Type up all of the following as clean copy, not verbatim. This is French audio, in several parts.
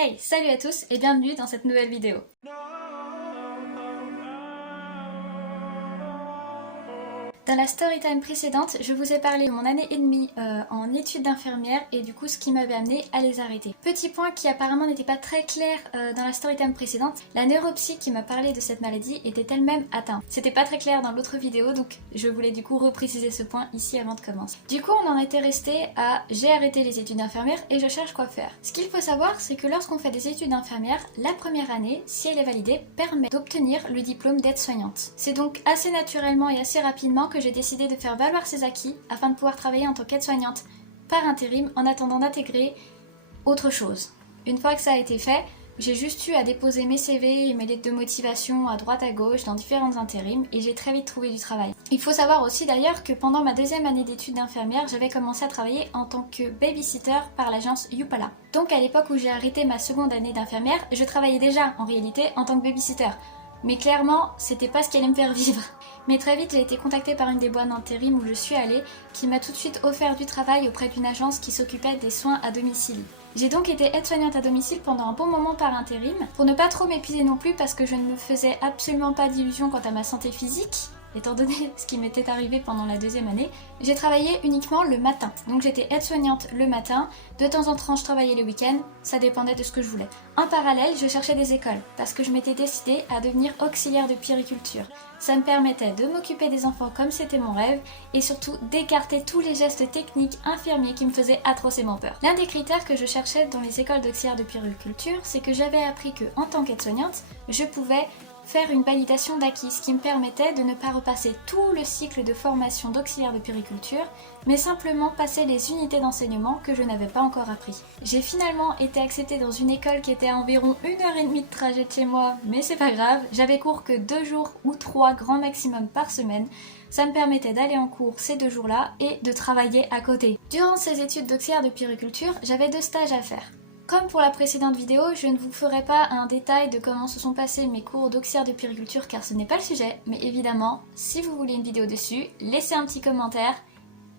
Hey, salut à tous et bienvenue dans cette nouvelle vidéo. Dans la storytime précédente, je vous ai parlé de mon année et demie en études d'infirmière et du coup ce qui m'avait amené à les arrêter. Petit point qui apparemment n'était pas très clair dans la storytime précédente, la neuropsy qui m'a parlé de cette maladie était elle-même atteinte. C'était pas très clair dans l'autre vidéo donc je voulais du coup repréciser ce point ici avant de commencer. Du coup on en était resté à j'ai arrêté les études d'infirmière et je cherche quoi faire. Ce qu'il faut savoir c'est que lorsqu'on fait des études d'infirmière, la première année, si elle est validée, permet d'obtenir le diplôme d'aide-soignante. C'est donc assez naturellement et assez rapidement que j'ai décidé de faire valoir ses acquis afin de pouvoir travailler en tant qu'aide-soignante par intérim en attendant d'intégrer autre chose. Une fois que ça a été fait, j'ai juste eu à déposer mes CV et mes lettres de motivation à droite à gauche dans différents intérims et j'ai très vite trouvé du travail. Il faut savoir aussi d'ailleurs que pendant ma deuxième année d'études d'infirmière, j'avais commencé à travailler en tant que babysitter par l'agence Youpala. Donc à l'époque où j'ai arrêté ma seconde année d'infirmière, je travaillais déjà en réalité en tant que babysitter. Mais clairement, c'était pas ce qui allait me faire vivre. Mais très vite, j'ai été contactée par une des boîtes d'intérim où je suis allée, qui m'a tout de suite offert du travail auprès d'une agence qui s'occupait des soins à domicile. J'ai donc été aide-soignante à domicile pendant un bon moment par intérim, pour ne pas trop m'épuiser non plus parce que je ne me faisais absolument pas d'illusions quant à ma santé physique. Étant donné ce qui m'était arrivé pendant la deuxième année, j'ai travaillé uniquement le matin. Donc j'étais aide-soignante le matin, de temps en temps je travaillais le week-end, ça dépendait de ce que je voulais. En parallèle, je cherchais des écoles, parce que je m'étais décidée à devenir auxiliaire de puériculture. Ça me permettait de m'occuper des enfants comme c'était mon rêve, et surtout d'écarter tous les gestes techniques infirmiers qui me faisaient atrocement peur. L'un des critères que je cherchais dans les écoles d'auxiliaire de puériculture, c'est que j'avais appris que, en tant qu'aide-soignante, je pouvais faire une validation d'acquis, ce qui me permettait de ne pas repasser tout le cycle de formation d'auxiliaire de puériculture, mais simplement passer les unités d'enseignement que je n'avais pas encore appris. J'ai finalement été acceptée dans une école qui était à environ 1h30 de trajet de chez moi, mais c'est pas grave, j'avais cours que 2 jours ou 3 grand maximum par semaine. Ça me permettait d'aller en cours ces 2 jours-là et de travailler à côté. Durant ces études d'auxiliaire de puériculture, j'avais 2 stages à faire. Comme pour la précédente vidéo, je ne vous ferai pas un détail de comment se sont passés mes cours d'auxiliaire de puériculture car ce n'est pas le sujet, mais évidemment, si vous voulez une vidéo dessus, laissez un petit commentaire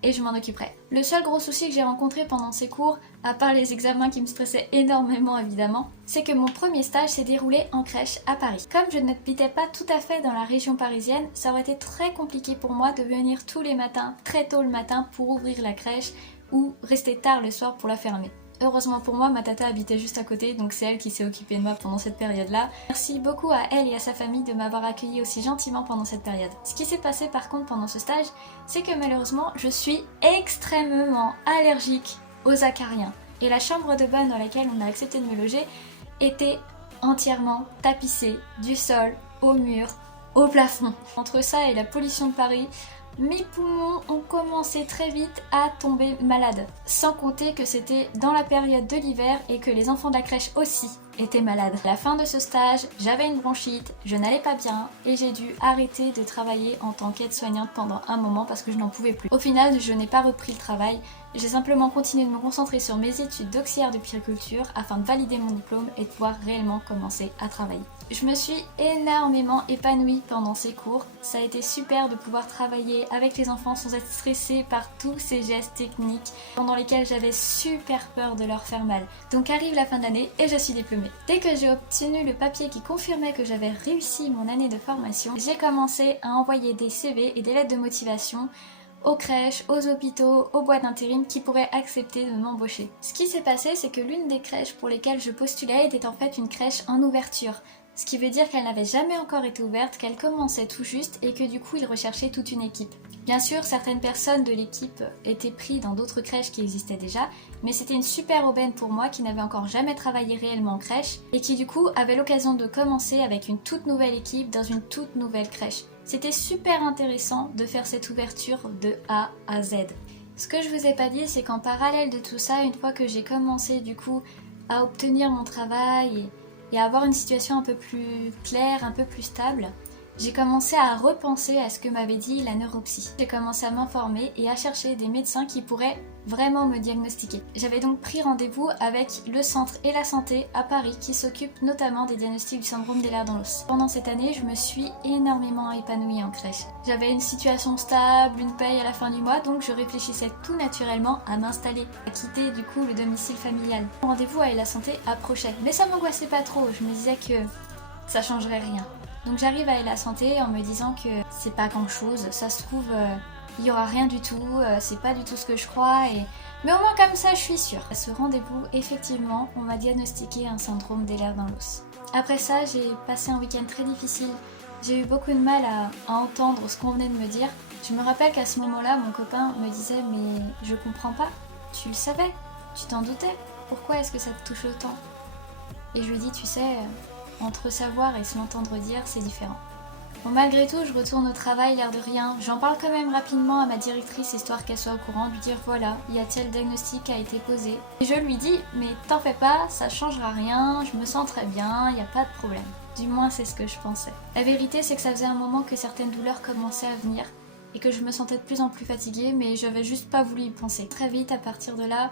et je m'en occuperai. Le seul gros souci que j'ai rencontré pendant ces cours, à part les examens qui me stressaient énormément évidemment, c'est que mon premier stage s'est déroulé en crèche à Paris. Comme je n'habitais pas tout à fait dans la région parisienne, ça aurait été très compliqué pour moi de venir tous les matins, très tôt le matin pour ouvrir la crèche ou rester tard le soir pour la fermer. Heureusement pour moi, ma tata habitait juste à côté, donc c'est elle qui s'est occupée de moi pendant cette période-là. Merci beaucoup à elle et à sa famille de m'avoir accueillie aussi gentiment pendant cette période. Ce qui s'est passé par contre pendant ce stage, c'est que malheureusement, je suis extrêmement allergique aux acariens. Et la chambre de bonne dans laquelle on a accepté de me loger était entièrement tapissée du sol au mur, au plafond. Entre ça et la pollution de Paris, mes poumons ont commencé très vite à tomber malades. Sans compter que c'était dans la période de l'hiver et que les enfants de la crèche aussi étaient malades. À la fin de ce stage, j'avais une bronchite, je n'allais pas bien et j'ai dû arrêter de travailler en tant qu'aide-soignante pendant un moment parce que je n'en pouvais plus. Au final, je n'ai pas repris le travail, j'ai simplement continué de me concentrer sur mes études d'auxiliaire de puériculture afin de valider mon diplôme et de pouvoir réellement commencer à travailler. Je me suis énormément épanouie pendant ces cours. Ça a été super de pouvoir travailler avec les enfants sans être stressée par tous ces gestes techniques pendant lesquels j'avais super peur de leur faire mal. Donc arrive la fin de l'année et je suis diplômée. Dès que j'ai obtenu le papier qui confirmait que j'avais réussi mon année de formation, j'ai commencé à envoyer des CV et des lettres de motivation aux crèches, aux hôpitaux, aux boîtes d'intérim qui pourraient accepter de m'embaucher. Ce qui s'est passé, c'est que l'une des crèches pour lesquelles je postulais était en fait une crèche en ouverture. Ce qui veut dire qu'elle n'avait jamais encore été ouverte, qu'elle commençait tout juste et que du coup ils recherchaient toute une équipe. Bien sûr, certaines personnes de l'équipe étaient prises dans d'autres crèches qui existaient déjà, mais c'était une super aubaine pour moi qui n'avait encore jamais travaillé réellement en crèche et qui du coup avait l'occasion de commencer avec une toute nouvelle équipe dans une toute nouvelle crèche. C'était super intéressant de faire cette ouverture de A à Z. Ce que je vous ai pas dit, c'est qu'en parallèle de tout ça, une fois que j'ai commencé du coup à obtenir mon travail et à avoir une situation un peu plus claire, un peu plus stable, J'ai commencé à repenser à ce que m'avait dit la neuropsy. J'ai commencé à m'informer et à chercher des médecins qui pourraient vraiment me diagnostiquer. J'avais donc pris rendez-vous avec le Centre et la Santé à Paris qui s'occupe notamment des diagnostics du syndrome Ehlers-Danlos. Pendant cette année, je me suis énormément épanouie en crèche. J'avais une situation stable, une paye à la fin du mois, donc je réfléchissais tout naturellement à m'installer, à quitter du coup le domicile familial. Mon rendez-vous avec la santé approchait, mais ça m'angoissait pas trop, je me disais que ça changerait rien. Donc j'arrive à la santé en me disant que c'est pas grand chose, ça se trouve il y aura rien du tout, c'est pas du tout ce que je crois mais au moins comme ça je suis sûre. À ce rendez-vous, effectivement, on m'a diagnostiqué un syndrome d'Ehlers-Danlos. Après ça, j'ai passé un week-end très difficile. J'ai eu beaucoup de mal à entendre ce qu'on venait de me dire. Je me rappelle qu'à ce moment-là, mon copain me disait mais je comprends pas, tu le savais, tu t'en doutais, pourquoi est-ce que ça te touche autant? Et je lui dis tu sais, entre savoir et se l'entendre dire, c'est différent. Bon, malgré tout, je retourne au travail, l'air de rien. J'en parle quand même rapidement à ma directrice, histoire qu'elle soit au courant, lui dire voilà, il y a tel diagnostic qui a été posé. Et je lui dis, mais t'en fais pas, ça changera rien, je me sens très bien, il n'y a pas de problème. Du moins, c'est ce que je pensais. La vérité, c'est que ça faisait un moment que certaines douleurs commençaient à venir, et que je me sentais de plus en plus fatiguée, mais j'avais juste pas voulu y penser. Très vite, à partir de là,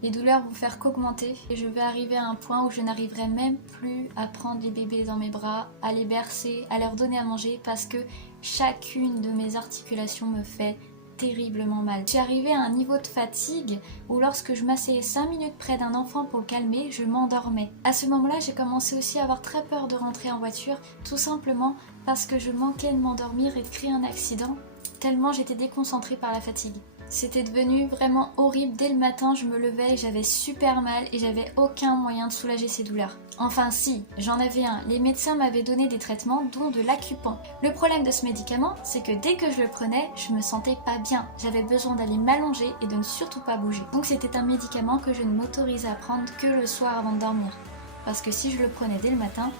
les douleurs vont faire qu'augmenter et je vais arriver à un point où je n'arriverai même plus à prendre les bébés dans mes bras, à les bercer, à leur donner à manger parce que chacune de mes articulations me fait terriblement mal. Je suis arrivée à un niveau de fatigue où lorsque je m'asseyais 5 minutes près d'un enfant pour le calmer, je m'endormais. À ce moment-là, j'ai commencé aussi à avoir très peur de rentrer en voiture, tout simplement parce que je manquais de m'endormir et de créer un accident, tellement j'étais déconcentrée par la fatigue. C'était devenu vraiment horrible. Dès le matin, je me levais et j'avais super mal et j'avais aucun moyen de soulager ces douleurs. Enfin si, j'en avais un. Les médecins m'avaient donné des traitements, dont de l'Acupan. Le problème de ce médicament, c'est que dès que je le prenais, je me sentais pas bien. J'avais besoin d'aller m'allonger et de ne surtout pas bouger. Donc c'était un médicament que je ne m'autorisais à prendre que le soir avant de dormir. Parce que si je le prenais dès le matin,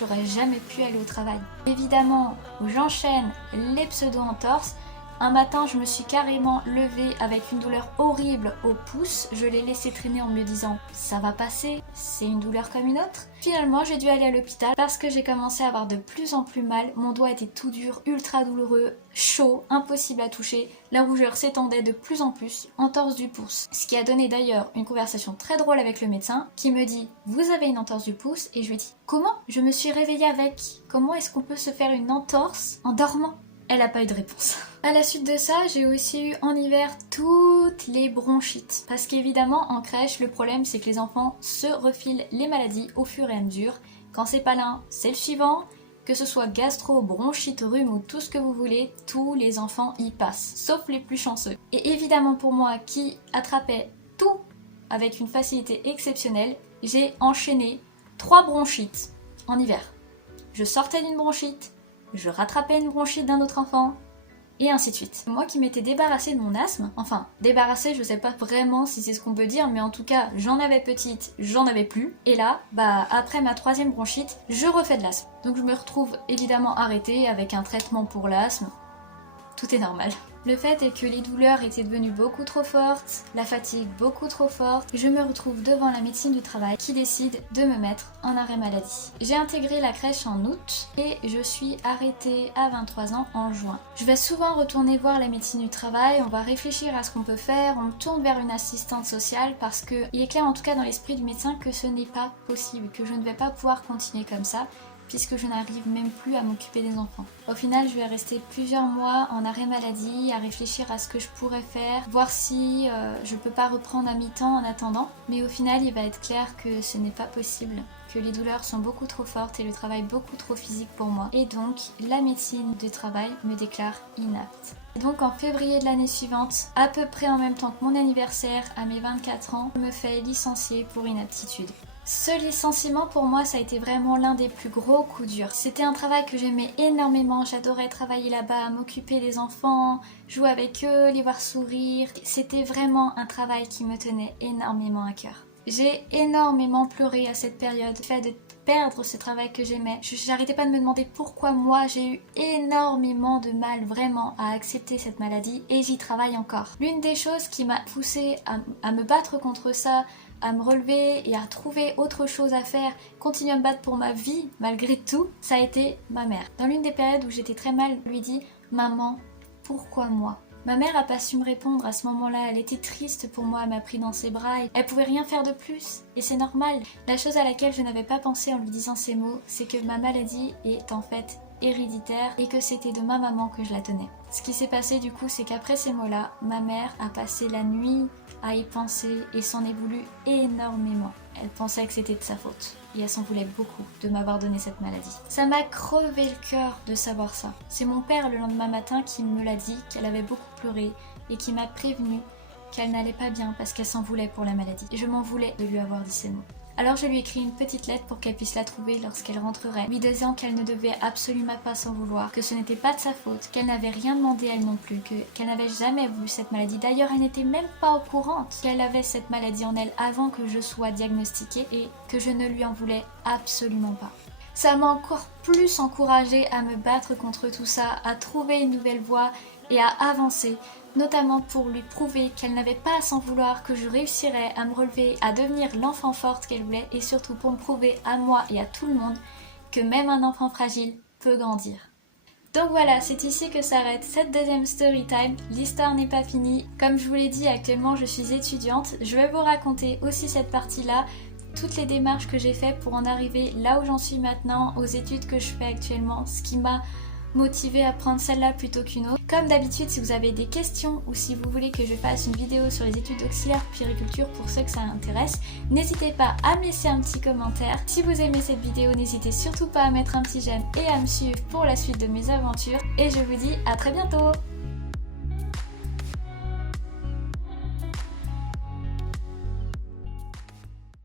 j'aurais jamais pu aller au travail. Évidemment, j'enchaîne les pseudo-entorses. Un matin, je me suis carrément levée avec une douleur horrible au pouce. Je l'ai laissé traîner en me disant « ça va passer, c'est une douleur comme une autre ». Finalement, j'ai dû aller à l'hôpital parce que j'ai commencé à avoir de plus en plus mal. Mon doigt était tout dur, ultra douloureux, chaud, impossible à toucher. La rougeur s'étendait de plus en plus, entorse du pouce. Ce qui a donné d'ailleurs une conversation très drôle avec le médecin qui me dit « vous avez une entorse du pouce ?» et je lui dis « comment ? Je me suis réveillée avec. Comment est-ce qu'on peut se faire une entorse en dormant ?» Elle n'a pas eu de réponse. À la suite de ça, j'ai aussi eu en hiver toutes les bronchites. Parce qu'évidemment, en crèche, le problème c'est que les enfants se refilent les maladies au fur et à mesure. Quand c'est pas l'un, c'est le suivant. Que ce soit gastro, bronchite, rhume ou tout ce que vous voulez, tous les enfants y passent, sauf les plus chanceux. Et évidemment pour moi qui attrapais tout avec une facilité exceptionnelle, j'ai enchaîné 3 bronchites en hiver. Je sortais d'une bronchite, je rattrapais une bronchite d'un autre enfant, et ainsi de suite. Moi qui m'étais débarrassée de mon asthme, enfin débarrassée, je sais pas vraiment si c'est ce qu'on peut dire, mais en tout cas j'en avais petite, j'en avais plus, et là, après ma 3e bronchite, je refais de l'asthme. Donc je me retrouve évidemment arrêtée avec un traitement pour l'asthme, tout est normal. Le fait est que les douleurs étaient devenues beaucoup trop fortes, la fatigue beaucoup trop forte. Je me retrouve devant la médecine du travail qui décide de me mettre en arrêt maladie. J'ai intégré la crèche en août et je suis arrêtée à 23 ans en juin. Je vais souvent retourner voir la médecine du travail, on va réfléchir à ce qu'on peut faire, on me tourne vers une assistante sociale parce que il est clair en tout cas dans l'esprit du médecin que ce n'est pas possible, que je ne vais pas pouvoir continuer comme ça, puisque je n'arrive même plus à m'occuper des enfants. Au final, je vais rester plusieurs mois en arrêt maladie, à réfléchir à ce que je pourrais faire, voir si je peux pas reprendre à mi-temps en attendant. Mais au final, il va être clair que ce n'est pas possible, que les douleurs sont beaucoup trop fortes et le travail beaucoup trop physique pour moi. Et donc, la médecine du travail me déclare inapte. Et donc en février de l'année suivante, à peu près en même temps que mon anniversaire, à mes 24 ans, je me fais licencier pour inaptitude. Ce licenciement pour moi ça a été vraiment l'un des plus gros coups durs. C'était un travail que j'aimais énormément, j'adorais travailler là-bas, m'occuper des enfants, jouer avec eux, les voir sourire. C'était vraiment un travail qui me tenait énormément à cœur. J'ai énormément pleuré à cette période, le fait de perdre ce travail que j'aimais. J'arrêtais pas de me demander pourquoi moi j'ai eu énormément de mal vraiment à accepter cette maladie et j'y travaille encore. L'une des choses qui m'a poussée à me battre contre ça, à me relever et à trouver autre chose à faire, continuer à me battre pour ma vie malgré tout, ça a été ma mère. Dans l'une des périodes où j'étais très mal, je lui dis « Maman, pourquoi moi ?» Ma mère a pas su me répondre à ce moment-là, elle était triste pour moi, elle m'a pris dans ses bras, et elle pouvait rien faire de plus, et c'est normal. La chose à laquelle je n'avais pas pensé en lui disant ces mots, c'est que ma maladie est en fait héréditaire et que c'était de ma maman que je la tenais. Ce qui s'est passé du coup, c'est qu'après ces mots-là, ma mère a passé la nuit à y penser et s'en est voulu énormément. Elle pensait que c'était de sa faute et elle s'en voulait beaucoup de m'avoir donné cette maladie. Ça m'a crevé le cœur de savoir ça. C'est mon père le lendemain matin qui me l'a dit, qu'elle avait beaucoup pleuré et qui m'a prévenu qu'elle n'allait pas bien parce qu'elle s'en voulait pour la maladie. Et je m'en voulais de lui avoir dit ces mots. Alors je lui ai écrit une petite lettre pour qu'elle puisse la trouver lorsqu'elle rentrerait, lui disant qu'elle ne devait absolument pas s'en vouloir, que ce n'était pas de sa faute, qu'elle n'avait rien demandé elle non plus, qu'elle n'avait jamais voulu cette maladie. D'ailleurs, elle n'était même pas au courant qu'elle avait cette maladie en elle avant que je sois diagnostiquée et que je ne lui en voulais absolument pas. Ça m'a encore plus encouragée à me battre contre tout ça, à trouver une nouvelle voie et à avancer, notamment pour lui prouver qu'elle n'avait pas à s'en vouloir, que je réussirais à me relever, à devenir l'enfant forte qu'elle voulait et surtout pour me prouver à moi et à tout le monde que même un enfant fragile peut grandir. Donc voilà, c'est ici que s'arrête cette deuxième story time. L'histoire n'est pas finie. Comme je vous l'ai dit, actuellement je suis étudiante. Je vais vous raconter aussi cette partie-là, toutes les démarches que j'ai faites pour en arriver là où j'en suis maintenant, aux études que je fais actuellement, ce qui m'a motivée à prendre celle-là plutôt qu'une autre. Comme d'habitude, si vous avez des questions ou si vous voulez que je fasse une vidéo sur les études auxiliaires puériculture pour ceux que ça intéresse, n'hésitez pas à me laisser un petit commentaire. Si vous aimez cette vidéo, n'hésitez surtout pas à mettre un petit j'aime et à me suivre pour la suite de mes aventures. Et je vous dis à très bientôt!